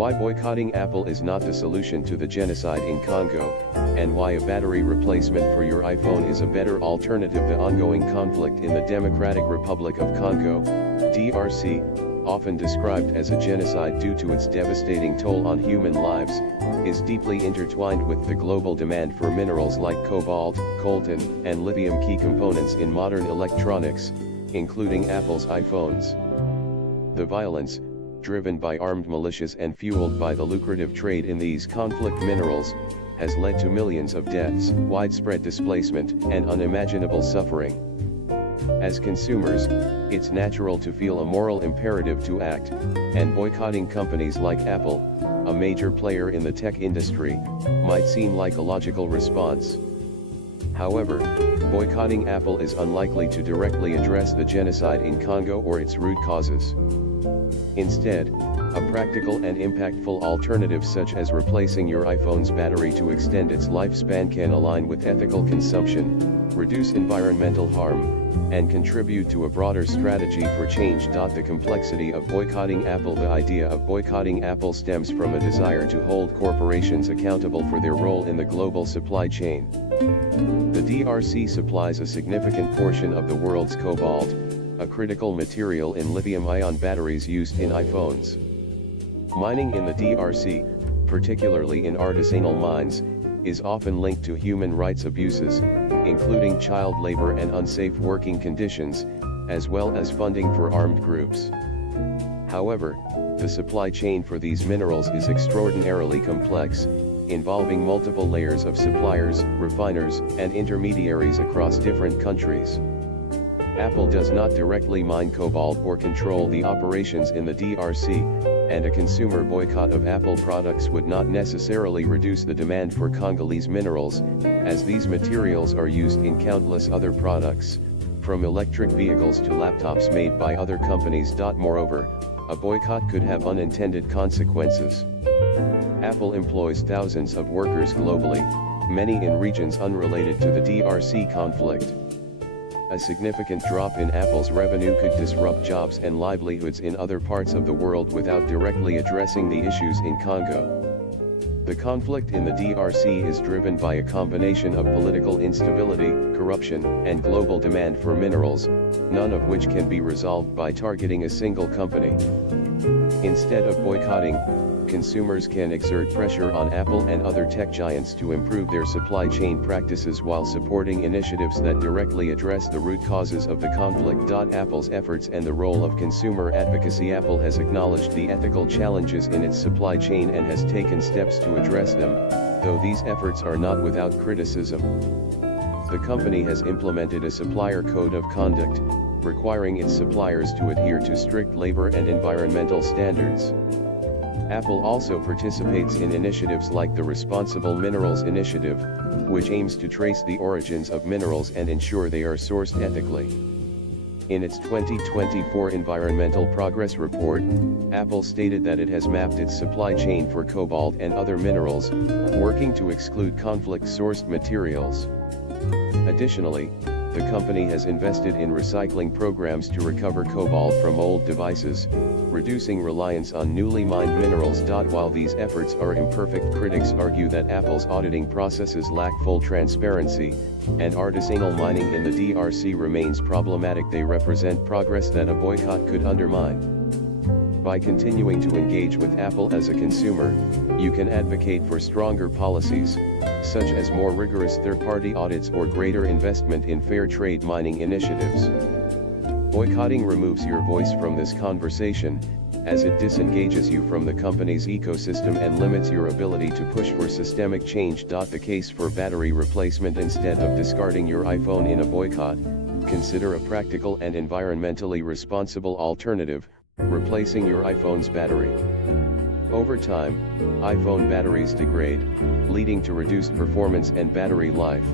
Why boycotting Apple is not the solution to the genocide in Congo, and why a battery replacement for your iPhone is a better alternative. The ongoing conflict in the Democratic Republic of Congo, DRC, often described as a genocide due to its devastating toll on human lives, is deeply intertwined with the global demand for minerals like cobalt, coltan, and lithium, key components in modern electronics, including Apple's iPhones. The violence, driven by armed militias and fueled by the lucrative trade in these conflict minerals, has led to millions of deaths, widespread displacement, and unimaginable suffering. As consumers, it's natural to feel a moral imperative to act, and boycotting companies like Apple, a major player in the tech industry, might seem like a logical response. However, boycotting Apple is unlikely to directly address the genocide in Congo or its root causes. Instead, a practical and impactful alternative such as replacing your iPhone's battery to extend its lifespan can align with ethical consumption, reduce environmental harm, and contribute to a broader strategy for change. The complexity of boycotting Apple. The idea of boycotting Apple stems from a desire to hold corporations accountable for their role in the global supply chain. The DRC supplies a significant portion of the world's cobalt, a critical material in lithium-ion batteries used in iPhones. Mining in the DRC, particularly in artisanal mines, is often linked to human rights abuses, including child labor and unsafe working conditions, as well as funding for armed groups. However, the supply chain for these minerals is extraordinarily complex, involving multiple layers of suppliers, refiners, and intermediaries across different countries. Apple does not directly mine cobalt or control the operations in the DRC, and a consumer boycott of Apple products would not necessarily reduce the demand for Congolese minerals, as these materials are used in countless other products, from electric vehicles to laptops made by other companies. Moreover, a boycott could have unintended consequences. Apple employs thousands of workers globally, many in regions unrelated to the DRC conflict. A significant drop in Apple's revenue could disrupt jobs and livelihoods in other parts of the world without directly addressing the issues in Congo. The conflict in the DRC is driven by a combination of political instability, corruption, and global demand for minerals, none of which can be resolved by targeting a single company. Instead of boycotting, consumers can exert pressure on Apple and other tech giants to improve their supply chain practices while supporting initiatives that directly address the root causes of the conflict. Apple's efforts and the role of consumer advocacy. Apple has acknowledged the ethical challenges in its supply chain and has taken steps to address them, though these efforts are not without criticism. The company has implemented a supplier code of conduct, requiring its suppliers to adhere to strict labor and environmental standards. Apple also participates in initiatives like the Responsible Minerals Initiative, which aims to trace the origins of minerals and ensure they are sourced ethically. In its 2024 Environmental Progress Report, Apple stated that it has mapped its supply chain for cobalt and other minerals, working to exclude conflict-sourced materials. Additionally, the company has invested in recycling programs to recover cobalt from old devices, reducing reliance on newly mined minerals. While these efforts are imperfect, critics argue that Apple's auditing processes lack full transparency, and artisanal mining in the DRC remains problematic. They represent progress that a boycott could undermine. By continuing to engage with Apple as a consumer, you can advocate for stronger policies, such as more rigorous third-party audits or greater investment in fair trade mining initiatives. Boycotting removes your voice from this conversation, as it disengages you from the company's ecosystem and limits your ability to push for systemic change. The case for battery replacement. Instead of discarding your iPhone in a boycott, consider a practical and environmentally responsible alternative: replacing your iPhone's battery. Over time, iPhone batteries degrade, leading to reduced performance and battery life.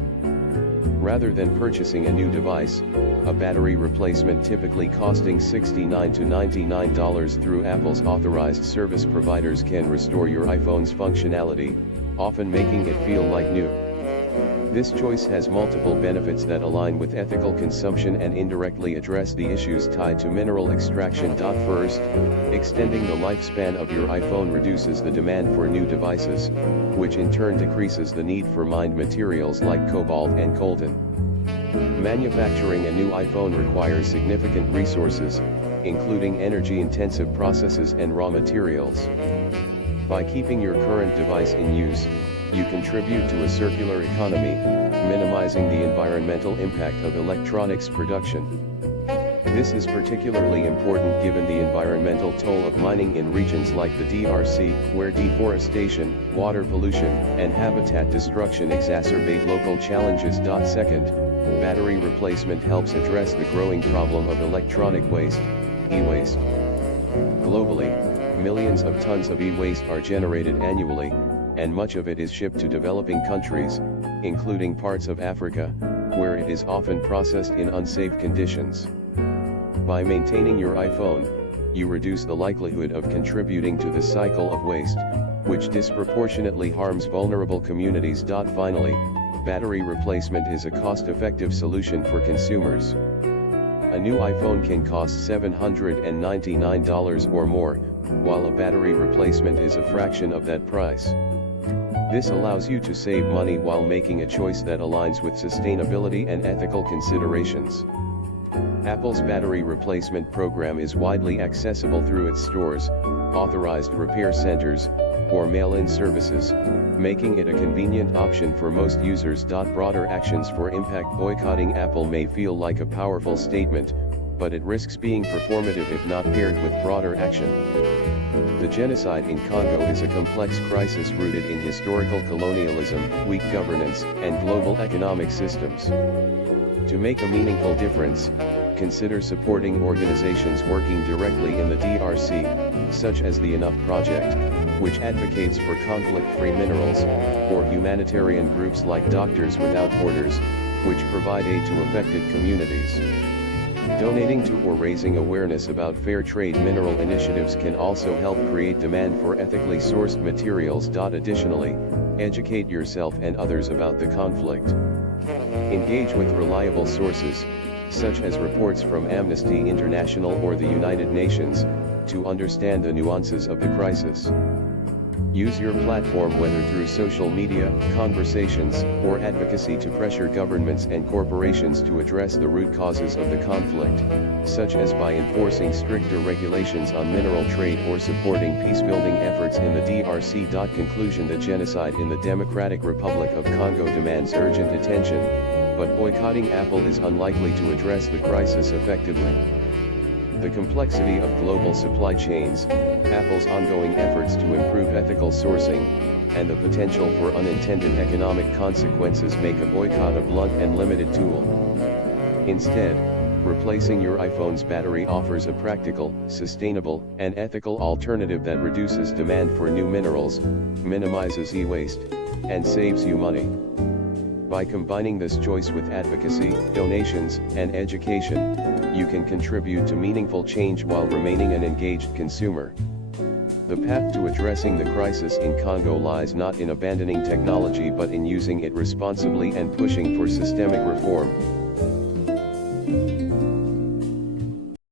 Rather than purchasing a new device, a battery replacement typically costing $69 to $99 through Apple's authorized service providers can restore your iPhone's functionality, often making it feel like new. This choice has multiple benefits that align with ethical consumption and indirectly address the issues tied to mineral extraction. First, extending the lifespan of your iPhone reduces the demand for new devices, which in turn decreases the need for mined materials like cobalt and coltan. Manufacturing a new iPhone requires significant resources, including energy-intensive processes and raw materials. By keeping your current device in use, you contribute to a circular economy, minimizing the environmental impact of electronics production. This is particularly important given the environmental toll of mining in regions like the DRC, where deforestation, water pollution, and habitat destruction exacerbate local challenges. Second, battery replacement helps address the growing problem of electronic waste, e-waste. Globally, millions of tons of e-waste are generated annually, and much of it is shipped to developing countries, including parts of Africa, where it is often processed in unsafe conditions. By maintaining your iPhone, you reduce the likelihood of contributing to the cycle of waste, which disproportionately harms vulnerable communities. Finally, battery replacement is a cost-effective solution for consumers. A new iPhone can cost $799 or more, while a battery replacement is a fraction of that price. This allows you to save money while making a choice that aligns with sustainability and ethical considerations. Apple's battery replacement program is widely accessible through its stores, authorized repair centers, or mail-in services, making it a convenient option for most users. Broader actions for impact. Boycotting Apple may feel like a powerful statement, but it risks being performative if not paired with broader action. The genocide in Congo is a complex crisis rooted in historical colonialism, weak governance, and global economic systems. To make a meaningful difference, consider supporting organizations working directly in the DRC, such as the Enough Project, which advocates for conflict-free minerals, or humanitarian groups like Doctors Without Borders, which provide aid to affected communities. Donating to or raising awareness about fair trade mineral initiatives can also help create demand for ethically sourced materials. Additionally, educate yourself and others about the conflict. Engage with reliable sources, such as reports from Amnesty International or the United Nations, to understand the nuances of the crisis. Use your platform, whether through social media, conversations, or advocacy, to pressure governments and corporations to address the root causes of the conflict, such as by enforcing stricter regulations on mineral trade or supporting peacebuilding efforts in the DRC. Conclusion: the genocide in the Democratic Republic of Congo demands urgent attention, but boycotting Apple is unlikely to address the crisis effectively. The complexity of global supply chains, Apple's ongoing efforts to improve ethical sourcing, and the potential for unintended economic consequences make a boycott a blunt and limited tool. Instead, replacing your iPhone's battery offers a practical, sustainable, and ethical alternative that reduces demand for new minerals, minimizes e-waste, and saves you money. By combining this choice with advocacy, donations, and education, you can contribute to meaningful change while remaining an engaged consumer. The path to addressing the crisis in Congo lies not in abandoning technology but in using it responsibly and pushing for systemic reform.